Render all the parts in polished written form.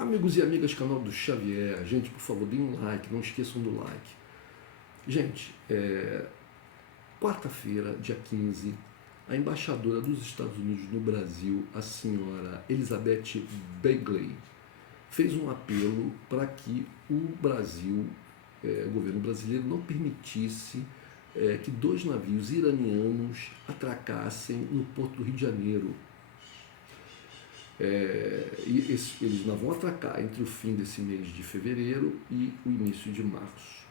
Amigos e amigas, canal do Xavier, gente, por favor, deem um like, não esqueçam do like. Gente, quarta-feira, dia 15, a embaixadora dos Estados Unidos no Brasil, a senhora Elizabeth Begley, fez um apelo para que o Brasil, o governo brasileiro, não permitisse que dois navios iranianos atracassem no porto do Rio de Janeiro. Eles não vão atracar entre o fim desse mês de fevereiro e o início de março.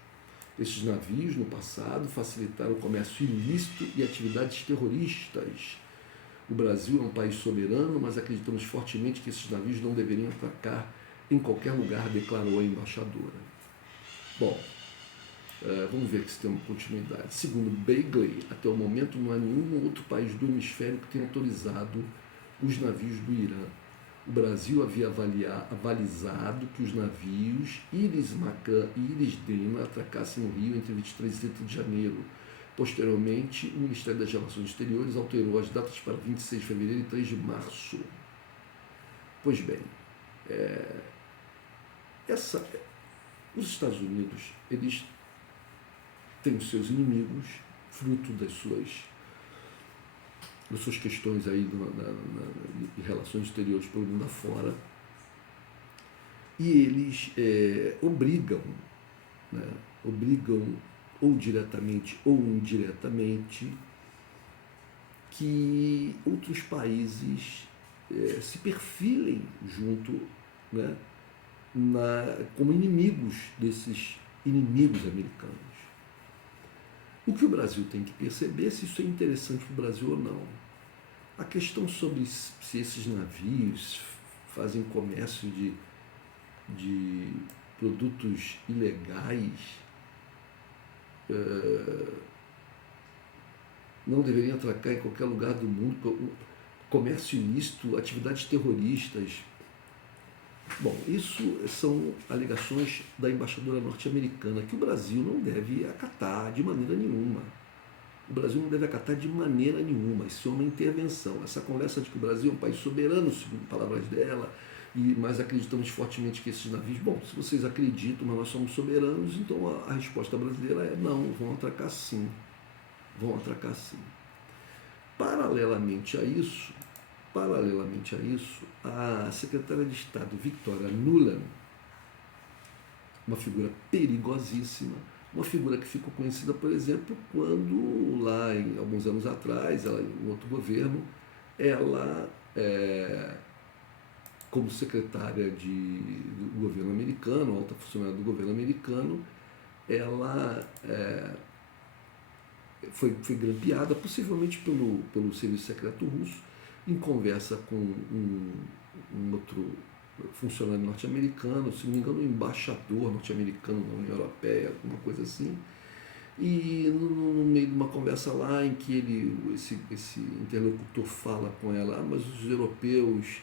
Esses navios, no passado, facilitaram o comércio ilícito e atividades terroristas. O Brasil é um país soberano, mas acreditamos fortemente que esses navios não deveriam atracar em qualquer lugar, declarou a embaixadora. Bom, vamos ver se tem uma continuidade. Segundo Begley, até o momento não há nenhum outro país do hemisfério que tenha autorizado os navios do Irã. O Brasil havia avalizado que os navios Iris Macan e Iris Dena atracassem no Rio entre 23 e 30 de janeiro. Posteriormente, o Ministério das Relações Exteriores alterou as datas para 26 de fevereiro e 3 de março. Pois bem, os Estados Unidos, eles têm os seus inimigos, fruto das suas questões aí de relações exteriores pelo mundo afora, e eles obrigam ou diretamente ou indiretamente que outros países se perfilem junto, como inimigos desses inimigos americanos. O que o Brasil tem que perceber é se isso é interessante para o Brasil ou não. A questão sobre se esses navios fazem comércio de produtos ilegais não deveriam atracar em qualquer lugar do mundo, comércio ilícito, atividades terroristas. Bom, isso são alegações da embaixadora norte-americana, que o Brasil não deve acatar de maneira nenhuma. O Brasil não deve acatar de maneira nenhuma. Isso é uma intervenção. Essa conversa de que o Brasil é um país soberano, segundo palavras dela, mas acreditamos fortemente que esses navios... Bom, se vocês acreditam, mas nós somos soberanos, então a resposta brasileira é não, vão atracar sim. Vão atracar sim. Paralelamente a isso, a secretária de Estado, Victoria Nuland, uma figura perigosíssima, uma figura que ficou conhecida, por exemplo, quando lá, alguns anos atrás, em outro governo, ela, como secretária do governo americano, alta funcionária do governo americano, ela foi grampeada, possivelmente pelo serviço secreto russo, em conversa com um outro funcionário norte-americano, se não me engano, um embaixador norte-americano na União Europeia, alguma coisa assim, e no meio de uma conversa lá em que esse interlocutor fala com ela, mas os europeus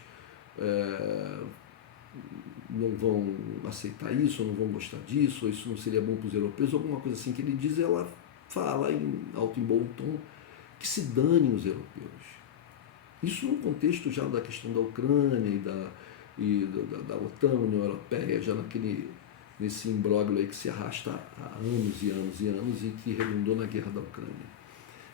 não vão aceitar isso, ou não vão gostar disso, ou isso não seria bom para os europeus, alguma coisa assim que ele diz, ela fala em alto e bom tom que se danem os europeus. Isso no contexto já da questão da Ucrânia e da OTAN, União Europeia, já nesse imbróglio aí que se arrasta há anos e anos e anos e que redundou na guerra da Ucrânia.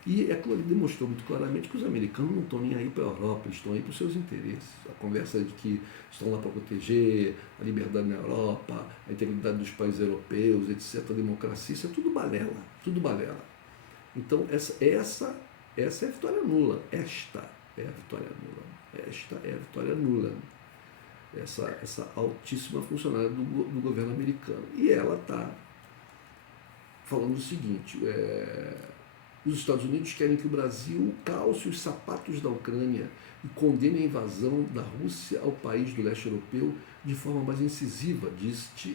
E ele demonstrou muito claramente que os americanos não estão nem aí para a Europa, eles estão aí para os seus interesses. A conversa de que estão lá para proteger a liberdade na Europa, a integridade dos países europeus, etc., a democracia, isso é tudo balela, tudo balela. Então, essa é a vitória nula. Esta é a vitória nula. Essa altíssima funcionária do governo americano. E ela está falando o seguinte, os Estados Unidos querem que o Brasil calce os sapatos da Ucrânia e condene a invasão da Rússia ao país do leste europeu de forma mais incisiva,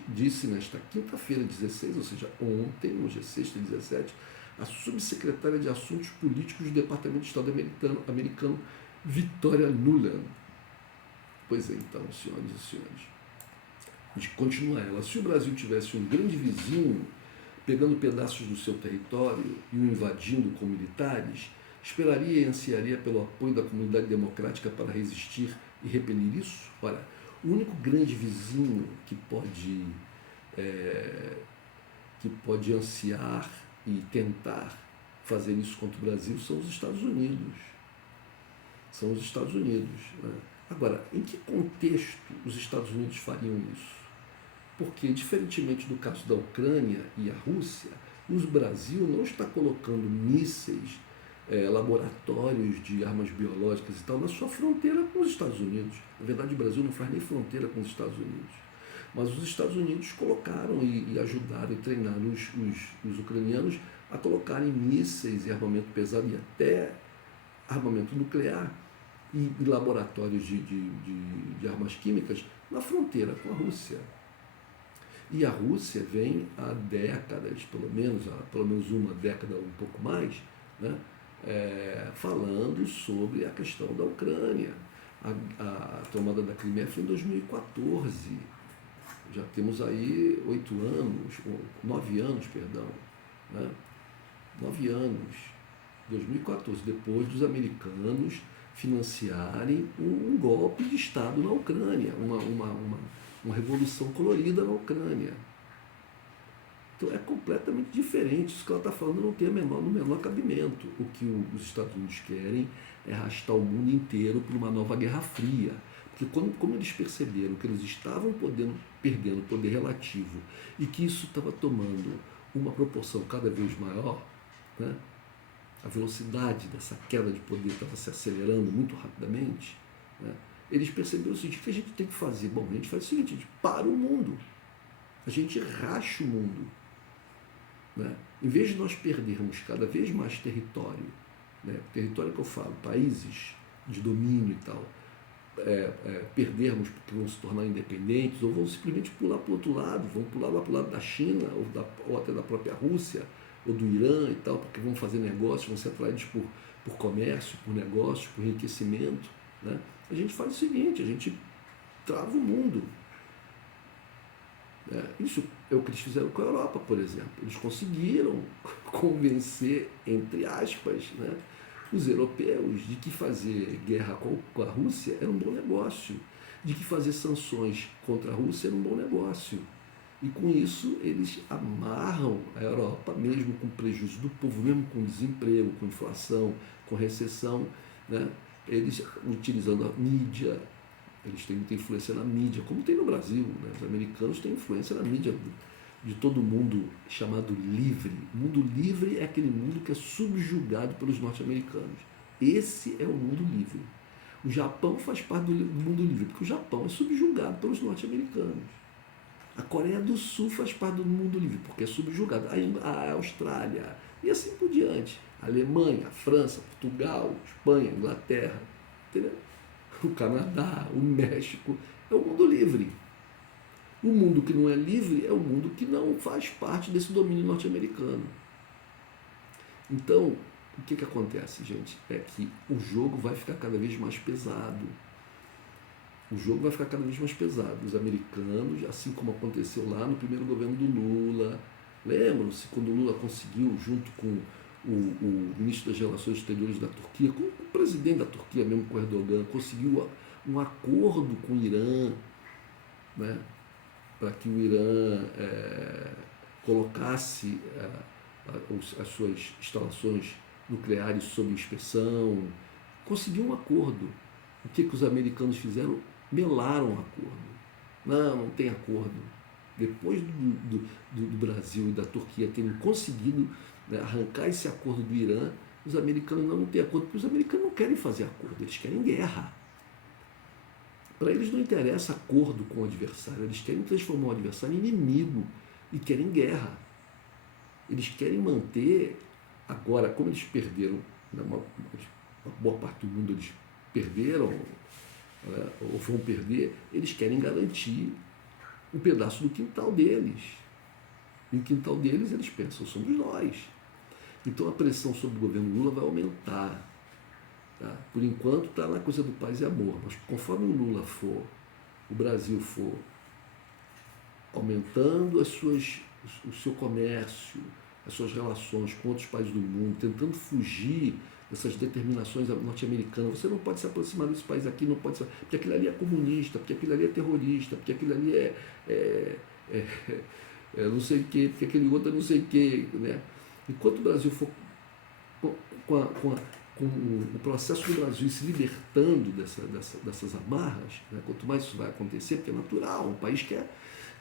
disse nesta quinta-feira, 16, ou seja, ontem, hoje é sexta, 17, a subsecretária de Assuntos Políticos do Departamento de Estado americano, Victoria Nuland. Pois é, então, senhoras e senhores, de continuar ela, se o Brasil tivesse um grande vizinho pegando pedaços do seu território e o invadindo com militares, esperaria e ansiaria pelo apoio da comunidade democrática para resistir e repelir isso? Olha, O único grande vizinho que pode ansiar e tentar fazer isso contra o Brasil são os Estados Unidos. São os Estados Unidos. Né? Agora, em que contexto os Estados Unidos fariam isso? Porque, diferentemente do caso da Ucrânia e a Rússia, o Brasil não está colocando mísseis, laboratórios de armas biológicas e tal, na sua fronteira com os Estados Unidos. Na verdade, o Brasil não faz nem fronteira com os Estados Unidos. Mas os Estados Unidos colocaram e ajudaram e treinaram os ucranianos a colocarem mísseis e armamento pesado e até armamento nuclear e laboratórios de armas químicas na fronteira com a Rússia. E a Rússia vem há décadas, pelo menos uma década ou um pouco mais, né, falando sobre a questão da Ucrânia. A tomada da Crimeia foi em 2014. Já temos aí 9 anos, né? 9 anos, 2014, depois dos americanos financiarem um golpe de Estado na Ucrânia, uma revolução colorida na Ucrânia. Então é completamente diferente. Isso que ela está falando não tem no menor cabimento. O que os Estados Unidos querem é arrastar o mundo inteiro para uma nova Guerra Fria. Porque como eles perceberam que eles estavam perdendo poder relativo e que isso estava tomando uma proporção cada vez maior, né? A velocidade dessa queda de poder estava se acelerando muito rapidamente, né? Eles perceberam o seguinte: o que a gente tem que fazer? Bom, a gente faz o seguinte: a gente para o mundo, a gente racha o mundo, né? Em vez de nós perdermos cada vez mais território, né? Território que eu falo, países de domínio e tal, perdermos porque vão se tornar independentes ou vão simplesmente pular para o outro lado, vão pular lá para o lado da China ou até da própria Rússia ou do Irã e tal, porque vão fazer negócios, vão ser atraídos por comércio, por negócios, por enriquecimento, né? A gente faz o seguinte: a gente trava o mundo. Isso é o que eles fizeram com a Europa, por exemplo. Eles conseguiram convencer, entre aspas, né, os europeus de que fazer guerra com a Rússia era um bom negócio, de que fazer sanções contra a Rússia era um bom negócio. E com isso eles amarram a Europa, mesmo com prejuízo do povo, mesmo com desemprego, com inflação, com recessão, né? Eles utilizando a mídia. Eles têm muita influência na mídia, como tem no Brasil, né? Os americanos têm influência na mídia de todo mundo chamado livre. O mundo livre é aquele mundo que é subjugado pelos norte-americanos. Esse é o mundo livre. O Japão faz parte do mundo livre, porque o Japão é subjugado pelos norte-americanos. A Coreia do Sul faz parte do mundo livre, porque é subjugado. A Austrália, e assim por diante. A Alemanha, a França, Portugal, Espanha, Inglaterra, entendeu? O Canadá, o México, é o mundo livre. O mundo que não é livre é o mundo que não faz parte desse domínio norte-americano. Então, o que acontece, gente? É que o jogo vai ficar cada vez mais pesado. O jogo vai ficar cada vez mais pesado. Os americanos, assim como aconteceu lá no primeiro governo do Lula, lembram-se quando o Lula conseguiu, junto com o ministro das Relações Exteriores da Turquia, com o presidente da Turquia mesmo, com o Erdogan, conseguiu um acordo com o Irã, né, para que o Irã colocasse as suas instalações nucleares sob inspeção. Conseguiu um acordo. O que os americanos fizeram? Melaram o acordo. Não tem acordo. Depois do Brasil e da Turquia terem conseguido, né, arrancar esse acordo do Irã, os americanos não têm acordo, porque os americanos não querem fazer acordo, eles querem guerra. Para eles não interessa acordo com o adversário, eles querem transformar o adversário em inimigo e querem guerra. Eles querem manter, agora, como eles perderam, uma boa parte do mundo eles perderam, ou vão perder, eles querem garantir um pedaço do quintal deles. E o quintal deles, eles pensam, somos nós. Então a pressão sobre o governo Lula vai aumentar. Tá? Por enquanto está na coisa do paz e amor, mas conforme o Lula for, o Brasil for aumentando o seu comércio, as suas relações com outros países do mundo, tentando fugir dessas determinações norte-americanas. Você não pode se aproximar desse país aqui, não pode porque aquilo ali é comunista, porque aquilo ali é terrorista, porque aquilo ali é, não sei o quê, porque aquele outro é não sei o quê. Né? Enquanto o Brasil for com, a, com, a, com o processo do Brasil se libertando dessas amarras, né? Quanto mais isso vai acontecer, porque é natural, um país quer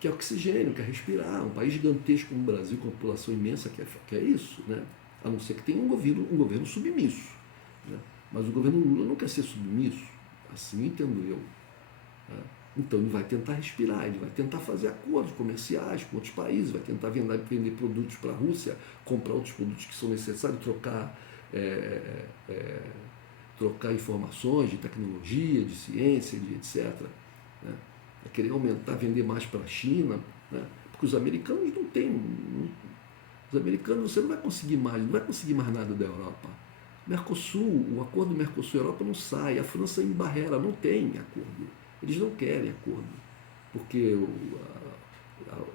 oxigênio, quer respirar, um país gigantesco como o Brasil, com uma população imensa, quer isso, né? A não ser que tenha um governo submisso. Né? Mas o governo Lula não quer ser submisso, assim entendo eu. Né? Então ele vai tentar respirar, ele vai tentar fazer acordos comerciais com outros países, vai tentar vender produtos para a Rússia, comprar outros produtos que são necessários, trocar informações de tecnologia, de ciência, de etc. Né? Vai querer aumentar, vender mais para a China, né? Porque os americanos não têm. Os americanos você não vai conseguir mais, não vai conseguir mais nada da Europa. Mercosul, o acordo do Mercosul e Europa não sai, a França embarrera, não tem acordo. Eles não querem acordo, porque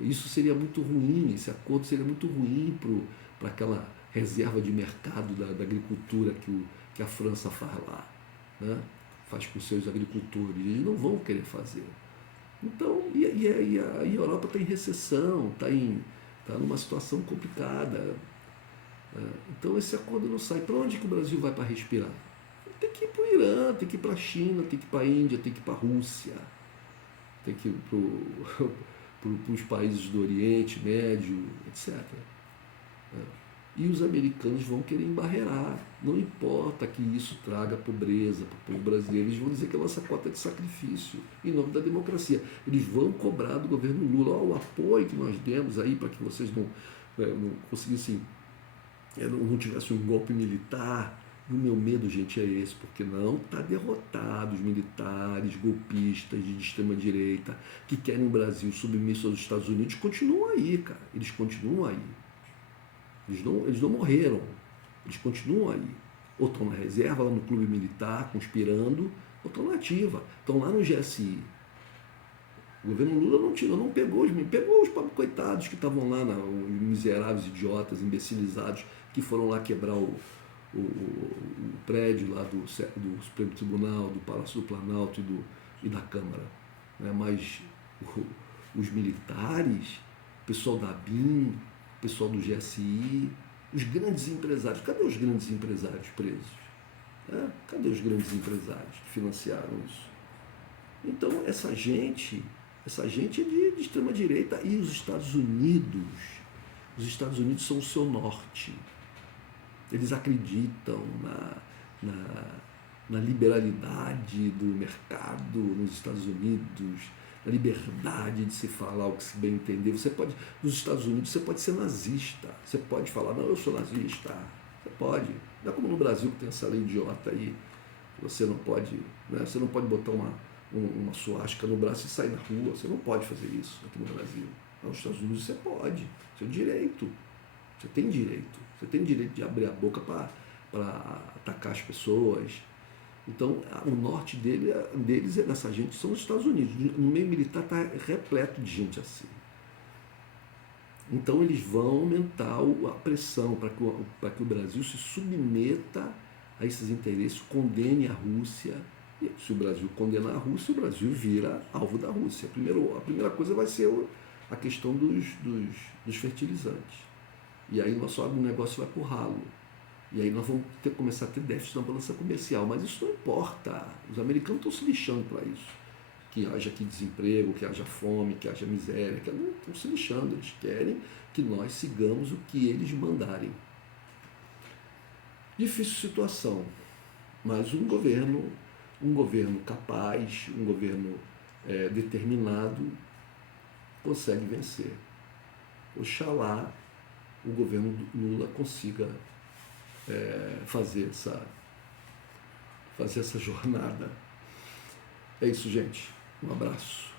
isso seria muito ruim, esse acordo seria muito ruim para aquela reserva de mercado da agricultura que a França faz lá, né? Faz com seus agricultores, eles não vão querer fazer. Então, a Europa está em recessão, está numa situação complicada. Né? Então esse acordo não sai. Para onde que o Brasil vai para respirar? Tem que ir para o Irã, tem que ir para a China, tem que ir para a Índia, tem que ir para a Rússia, tem que ir para os países do Oriente Médio, etc. E os americanos vão querer embarrear. Não importa que isso traga pobreza para o povo brasileiro, eles vão dizer que é a nossa cota de sacrifício, em nome da democracia. Eles vão cobrar do governo Lula o apoio que nós demos aí para que vocês não conseguissem, não tivessem um golpe militar. E o meu medo, gente, é esse, porque não está derrotado. Os militares, golpistas de extrema-direita, que querem o Brasil submisso aos Estados Unidos, continuam aí, cara. Eles continuam aí. Eles não morreram. Eles continuam aí. Ou estão na reserva, lá no clube militar, conspirando, ou estão na ativa. Estão lá no GSI. O governo Lula não pegou os pobres coitados que estavam lá, os miseráveis idiotas, imbecilizados, que foram lá quebrar o prédio lá do Supremo Tribunal, do Palácio do Planalto e da Câmara. Né? Mas os militares, o pessoal da ABIN, o pessoal do GSI, os grandes empresários, cadê os grandes empresários presos? Cadê os grandes empresários que financiaram isso? Então essa gente é de extrema direita, e os Estados Unidos são o seu norte. Eles acreditam na liberalidade do mercado nos Estados Unidos, na liberdade de se falar o que se bem entender. Nos Estados Unidos você pode ser nazista, você pode falar, não, eu sou nazista, você pode. Não é como no Brasil que tem essa lei idiota aí, você não pode, né? Você não pode botar uma suástica no braço e sair na rua, você não pode fazer isso aqui no Brasil. Nos Estados Unidos você pode, seu direito. Você tem direito de abrir a boca para atacar as pessoas. Então, o norte deles, dessa gente, são os Estados Unidos. No meio militar está repleto de gente assim. Então, eles vão aumentar a pressão para que o Brasil se submeta a esses interesses, condene a Rússia. E se o Brasil condenar a Rússia, o Brasil vira alvo da Rússia. A primeira coisa vai ser a questão dos fertilizantes. E aí o negócio vai para o ralo. E aí nós vamos começar a ter déficit na balança comercial. Mas isso não importa. Os americanos estão se lixando para isso. Que haja aqui desemprego, que haja fome, que haja miséria. Que não estão se lixando. Eles querem que nós sigamos o que eles mandarem. Difícil situação. Mas um governo capaz, um governo determinado, consegue vencer. Oxalá o governo Lula consiga fazer essa jornada. É isso, gente. Um abraço.